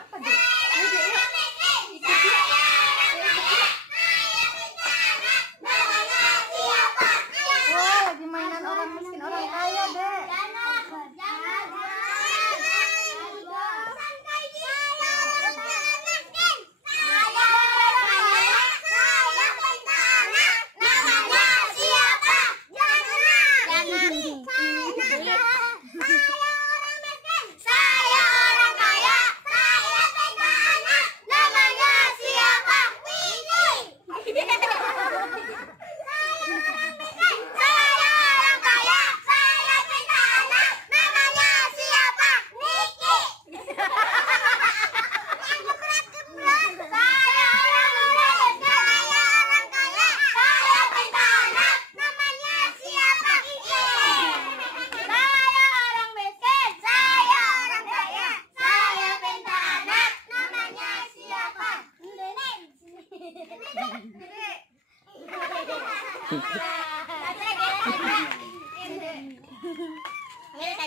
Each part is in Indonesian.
Apa deh? Ayo deh, yuk. Ikut yuk. Wah, lagi mainan orang miskin orang kaya, Dek. Saya orang miskin, saya orang kaya, saya pinta anak, namanya siapa? Niki. Niki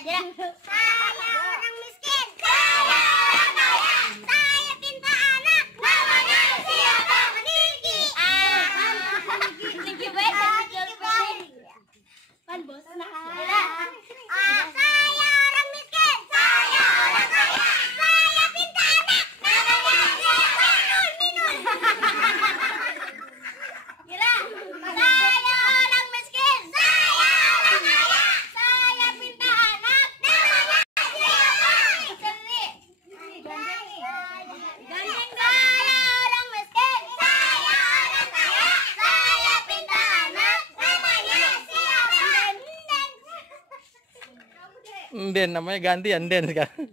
kan bos. Saya orang miskin, saya orang kaya, saya pinta anak, namanya siapa? Minun. Kira, saya orang miskin, saya orang kaya, saya pinta anak, namanya siapa? Gandeng, saya orang miskin, saya orang kaya, saya pinta anak, namanya siapa? Nden namanya ganti ya Nden sekarang.